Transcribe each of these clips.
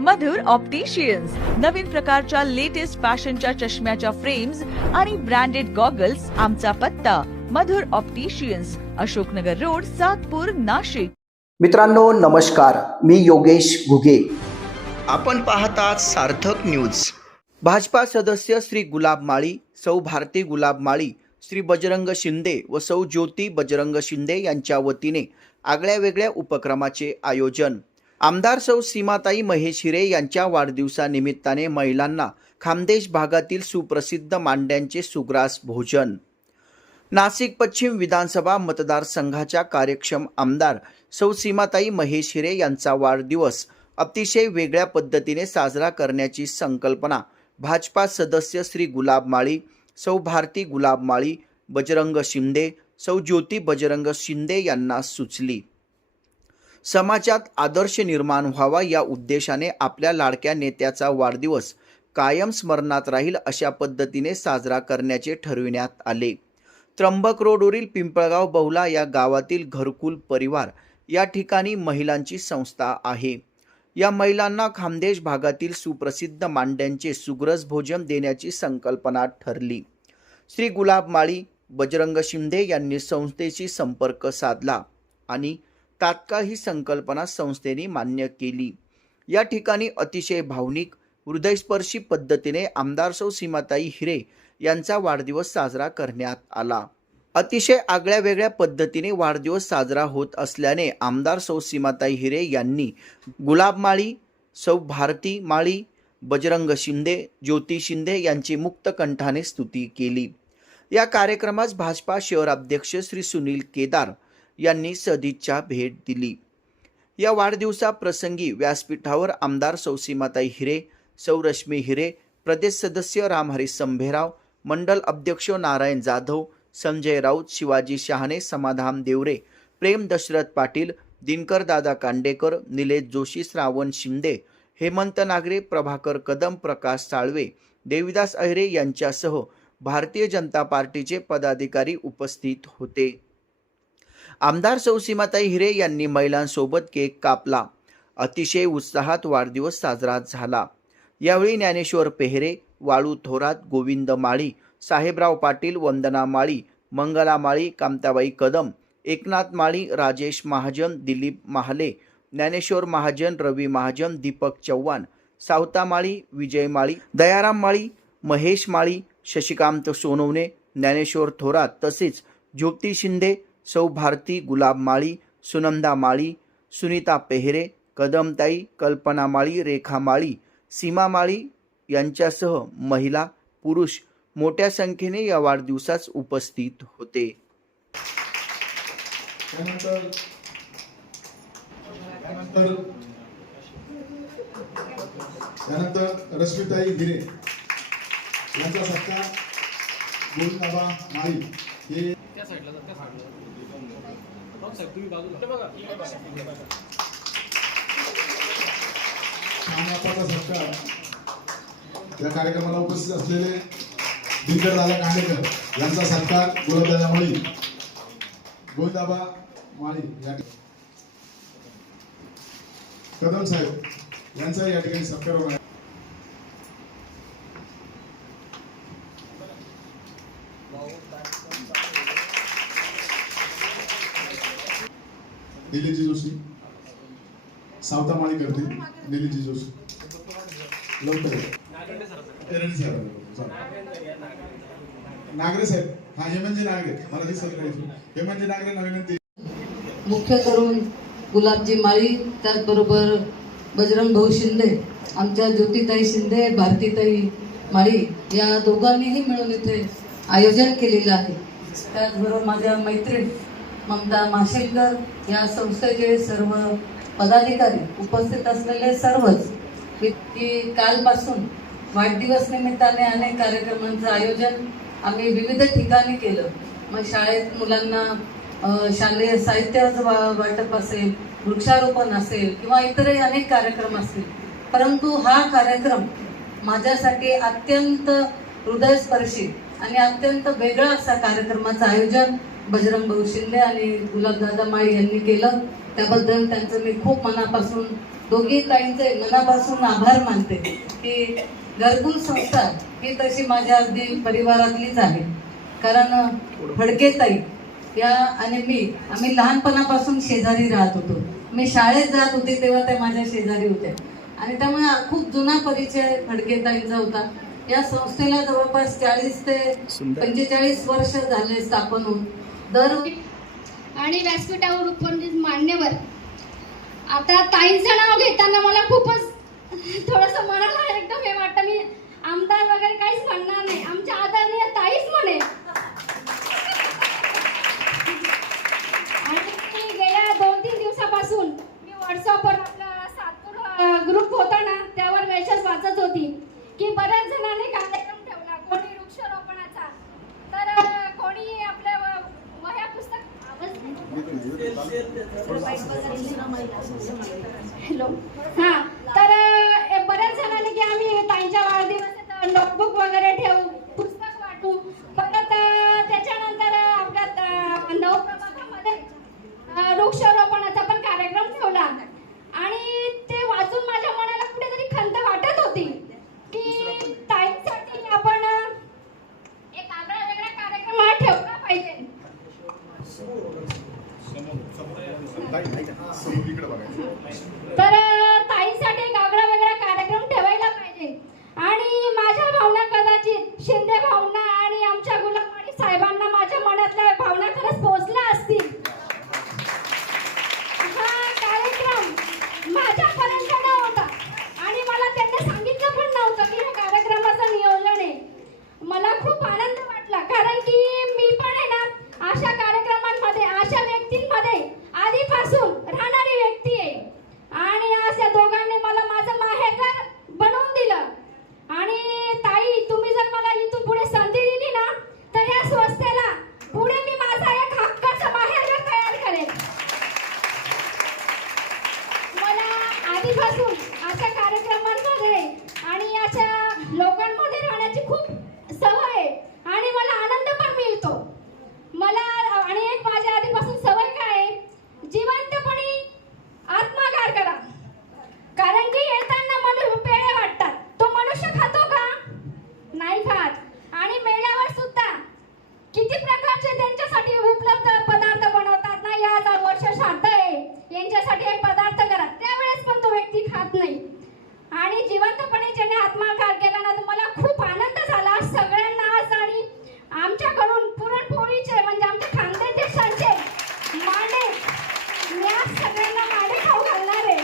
मधुर opticians नवीन प्रकारच्या latest फॅशनच्या चष्म्याच्या फ्रेम्स आणि ब्रँडेड गॉगल्स आमचा पत्ता. Madhur opticians Ashoknagar road Satpur Nashik. मित्रांनो नमस्कार. मी योगेश घुगे. आपण पाहतात सार्थक न्यूज भाजपा सदस्य श्री गुलाब माळी सौ भारती गुलाब माळी श्री बजरंग शिंदे व सौ ज्योती बजरंग शिंदे यांच्या वतीने आगळ्या वेगळ्या उपक्रमाचे आयोजन. आमदार सौ सीमाताई महेश हिरे यांच्या वाढदिवसानिमित्ताने महिलांना खामदेश भागातील सुप्रसिद्ध मांड्यांचे सुग्रास भोजन. नाशिक पश्चिम विधानसभा मतदारसंघाच्या कार्यक्षम आमदार सौ सीमाताई महेश हिरे यांचा वाढदिवस अतिशय वेगळ्या पद्धतीने साजरा करण्याची संकल्पना भाजपा सदस्य श्री गुलाब माळी सौ भारती गुलाब माळी बजरंग शिंदे सौ ज्योती बजरंग शिंदे यांना सुचली. समाजात आदर्श निर्माण व्हावा या उद्देशाने आपल्या लाडक्या नेत्याचा वाढदिवस कायम स्मरणात राहील अशा पद्धतीने साजरा करण्याचे ठरविण्यात आले. त्र्यंबक रोडवरील पिंपळगाव बहुला या गावातील घरकुल परिवार या ठिकाणी महिलांची संस्था आहे. या महिलांना खामदेश भागातील सुप्रसिद्ध मांड्यांचे सुग्रस भोजन देण्याची संकल्पना ठरली. श्री गुलाब माळी बजरंग शिंदे यांनी संस्थेशी संपर्क साधला आणि तात्काळ ही संकल्पना संस्थेने मान्य केली. या ठिकाणी अतिशय भावनिक हृदयस्पर्शी पद्धतीने आमदार सौ सीमाताई हिरे यांचा वाढदिवस साजरा करण्यात आला. अतिशय आगळ्या वेगळ्या पद्धतीने वाढदिवस साजरा होत असल्याने आमदार सौ सीमाताई हिरे यांनी गुलाब माळी सौ भारती माळी बजरंग शिंदे ज्योती शिंदे यांची मुक्त कंठाने स्तुती केली. या कार्यक्रमास भाजपा शहराध्यक्ष श्री सुनील केदार यांनी सदिच्छा भेट दिली. या वाढदिवसाप्रसंगी व्यासपीठावर आमदार सौसीमाताई हिरे सौरश्मी हिरे प्रदेश सदस्य रामहरी संभेराव मंडल अध्यक्ष नारायण जाधव संजय राऊत शिवाजी शहाणे समाधान देवरे प्रेम दशरथ पाटील दिनकर दादा कांडेकर निलेश जोशी श्रावण शिंदे हेमंत नागरे प्रभाकर कदम प्रकाश साळवे देविदास अहिरे यांच्यासह भारतीय जनता पार्टीचे पदाधिकारी उपस्थित होते. आमदार सौसीमाताई हिरे यांनी महिलांसोबत केक कापला. अतिशय उत्साहात वाढदिवस साजरा झाला. यावेळी ज्ञानेश्वर पेहरे वाळू थोरात गोविंद माळी साहेबराव पाटील वंदना माळी मंगला माळी कामताबाई कदम एकनाथ माळी राजेश महाजन दिलीप महाले ज्ञानेश्वर महाजन रवी महाजन दीपक चव्हाण सावता माळी विजय माळी दयाराम माळी महेश माळी शशिकांत सोनवणे ज्ञानेश्वर थोरात तसेच ज्योती शिंदे सौ भारती गुलाब माळी सुनंदा माळी सुनीता पेहरे कदमताई कल्पना माळी रेखा माळी सीमा माळी यांच्यासह महिला पुरुष मोठ्या संख्येने या वाढदिवसास उपस्थित होते. त्यानंतर त्यानंतर त्यानंतर रश्मिताई गिरे यांचा सत्कार माळी हे त्या साईडला जा, त्या साईडला जा. बघ साहेब तुम्ही बाजूला या कार्यक्रमाला उपस्थित असलेले दिनकर दादा कांडेकर यांचा सत्कार गुलाबदादा माळी गोविंदाबा माळी या ठिकाणी कदम साहेब यांचा या ठिकाणी सत्कार होणार आहे. निलेजी जोशी. सावता माळी करते. निलेजी जोशी. लवकर नागरे साहेब. हा हेमंजी नागरे. मला दिसत नाही हेमंजी नागरे विनंती मुख्य करून गुलाबजी माळी त्याचबरोबर बजरंग भाऊ शिंदे आमच्या ज्योतिताई शिंदे भारतीताई माळी या दोघांनीही मिळून इथे आयोजन केलेलं आहे. त्याचबरोबर माझ्या मैत्रीण ममता माशेलकर या संस्थेचे सर्व पदाधिकारी उपस्थित असलेले सर्वच की- कालपासून वाढदिवस निमित्ताने अनेक कार्यक्रमांचं आयोजन आम्ही विविध ठिकाणी केलं. मग शाळेत मुलांना शालेय साहित्याचं वा वाटप असेल वृक्षारोपण असेल किंवा इतरही अनेक कार्यक्रम असतील. परंतु हा कार्यक्रम माझ्यासाठी अत्यंत हृदयस्पर्शी आणि अत्यंत वेगळा असा कार्यक्रमाचं आयोजन बजरंग भाऊ शिंदे आणि गुलाबदादा माळी यांनी केलं. त्याबद्दल त्यांचं मी खूप मनापासून दोघी ताईंचे मनापासून आभार मानते की घरकुल संस्था ही तशी माझ्या अगदी परिवारातलीच आहे. कारण फडके ताई या आणि मी आम्ही लहानपणापासून शेजारी राहत होतो. मी शाळेत जात होते तेव्हा त्या माझ्या शेजारी होत्या आणि त्यामुळे खूप जुना परिचय फडके ताईंचा होता. या संस्थेला जवळपास चाळीस ते पंचेचाळीस वर्ष झाले स्थापन होऊन. दर आणि व्यासपीठावर उपस्थित मान्यवर. आता ताईंचं नाव घेताना मला खूपच थोडंसं मनाला एकदम हे वाटतं. मी आमदार वगैरे काहीच म्हणणार नाही. आमच्या आदरणीय ताईच म्हणे. आणि गेल्या दोन तीन दिवसापासून मी व्हॉट्सअपवर आपला सातपूर ग्रुप होता ना त्यावर मेसेज वाचत होती की बऱ्याच जणांनी कार्यक्रम ठेवला कोणी वृक्षारोपणाचा तर अं, कोणी आपल्या व- वह्या पुस्तक आवाज हॅलो हा तर अं, बऱ्याच जणांनी की आम्ही ताईंच्या वाढदिवसात नोटबुक वगैरे ठेवू पुस्तक वाटू परत अं, त्याच्यानंतर अं, आपल्या अं, नवप्रभागामध्ये अं, वृक्षारोपणाचा पण कार्यक्रम ठेवला आणि ते वाचून माझ्या मनाला कुठेतरी खंत वाटत होती की ताईंसाठी आपण अं, एक आगळा वेगळा कार्यक्रम हा ठेवला पाहिजे इकडे बघायचं तर अं, ताईंसाठी एक आगळा वेगळा कार्यक्रम ठेवायला पाहिजे आणि माझ्या भावना कदाचित शिंदे भावना आणि आमच्या गुलाबवाडी साहेबांना माझ्या मनातल्या भावना खरंच पोहोचल्या असतील हा कार्यक्रम माझ्यापर्यंत नव्हता आणि मला त्यांनी सांगितलं पण नव्हतं की या कार्यक्रमाचं नियोजन आहे मला खूप आनंद वाटला कारण की मी पण आहे ना अशा कार्यक्रमांमध्ये अशा व्यक्तींमध्ये आधीपासून राहणारी व्यक्ती आहे आणि आज या दोघांनी मला माझं माहेरघर बनवून दिलं आणि ताई तुम्ही जर मला इथून पुढे संधी दिली ना तर या संस्थेला पुढे मी माझा एक हक्काचं माहेरघर तयार करेन मला आधीपासून अशा कार्यक्रमांमध्ये आणि अशा लोकांमध्ये राहण्याची खूप सवय आहे आणि मला आनंद पण मिळतो मला आणि एक माझ्या आधीपासून सवय काय आहे जिवंतपणी आत्माघात करा कारण की येताना मनु पेढे वाटतात तो मनुष्य खातो का नाही खात आणि मेल्यावर सुद्धा किती प्रकारचे त्यांच्यासाठी उपलब्ध पदार्थ बनवतात ना या जा वर्ष श्राद्ध आहे यांच्यासाठी एक पदार्थ करा त्यावेळेस पण तो व्यक्ती खात नाही आणि जिवंतपणे ज्याने आत्माघात केला ना तर मला खूप आनंद झाला सगळ्यांना आज आणि आमच्याकडून पुरणपोळीचे म्हणजे आमच्या खानदेशांचे मांडे मी आज सगळ्यांना मांडे खाऊ घालणार आहे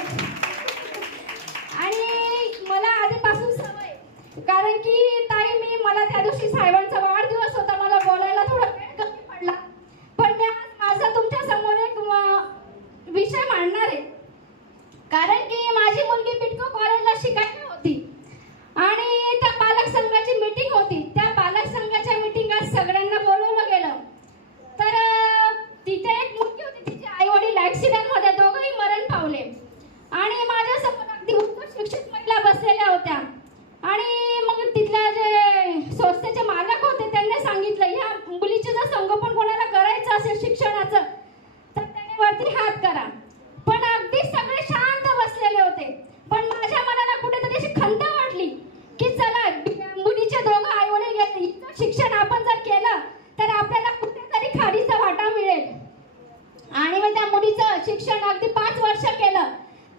आणि मला आधीपासून सवय कारण की ताई मी मला त्या दिवशी साहेबांचा वाढदिवस होता मला बोलायला थोडा वेळ कमी पडला. पण मी माझा तुमच्यासमोर एक विषय मांडणार आहे. कारण की माझी मुलगी पिटको कॉलेजला शिकायला होती आणि त्या पालक संघाची मीटिंग होती त्या पालक संघाच्या मीटिंगात सगळ्यांना बोलवलं गेलं तर अं, तिथे एक मुलगी होती तिचे आई वडील ऍक्सिडेंटमध्ये दोघंही मरण पावले आणि माझ्यासमोर अगदी उच्च शिक्षित महिला बसलेल्या होत्या आणि मग तिथल्या जे संस्थेचे मालक होते त्यांनी सांगितलं या मुलीचे जर संगोपन कोणाला करायचं असेल शिक्षणाचं तर त्याने वरती हात करा पण अगदी सगळे शांत बसलेले होते पण माझ्या मनाला कुठेतरी अशी खंत वाटली की चला मुलीचे दोघं आई वडील गेले इतकं शिक्षण आपण जर केलं तर आपल्याला कुठेतरी खाडीचा वाटा मिळेल आणि मग त्या मुलीचं शिक्षण अगदी पाच वर्ष केलं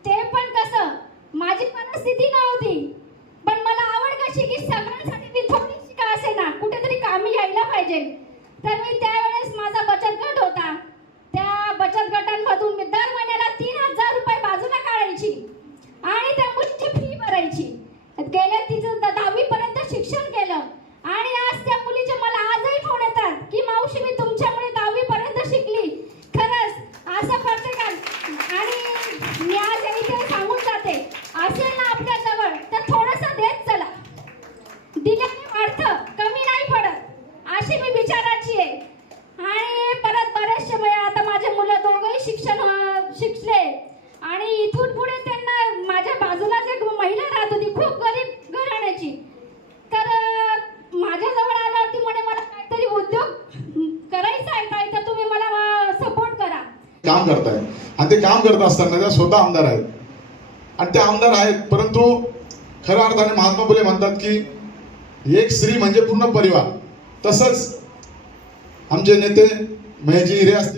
ते पण कसं माझी परिस्थिती नव्हती पण मला आवड कशी की सगळ्यांसाठी मी थोडीशी का असे ना कुठेतरी कामी यायला पाहिजे तर मी त्यावेळेस माझा बचत गट होता त्या बचत गटांमधून मी दर महिन्याला तीन हजार रुपये बाजूला काढायची आणि त्या मुलीची फी भरायची गेल्या तिचं दहावी पर्यंत शिक्षण केलं आणि आज त्या मुलीचे मला आजही फोन येतात की मावशी मी तुमच्यामुळे दहावी पर्यंत शिकली खरंच असं प्रत्येकात आणि मी आज इथे सांगून जाते असेल ना आपल्या जवळ तर थोडंसं देत चला दिल्याने वाढतं कमी नाही पडत अशी मी विचाराची आहे आणि परत बरेचसे वेळा आता माझे मुलं दोघंही शिक्षण अं, शिकले. आणि इथून पुढे त्यांना माझ्या बाजूलाच एक महिला राहत होती खूप गरीब घराण्याची. तर माझ्याजवळ आलं ती म्हणे मला काहीतरी उद्योग करायचा आहे काय तर तुम्ही मला सपोर्ट करा. काम करताय. आणि ते काम करत असताना त्या स्वतः आमदार आहेत. आणि ते आमदार आहेत परंतु खऱ्या अर्थाने महात्मा फुले म्हणतात की एक स्त्री म्हणजे पूर्ण परिवार. तसंच आमचे नेते महेजी हिरे असतील.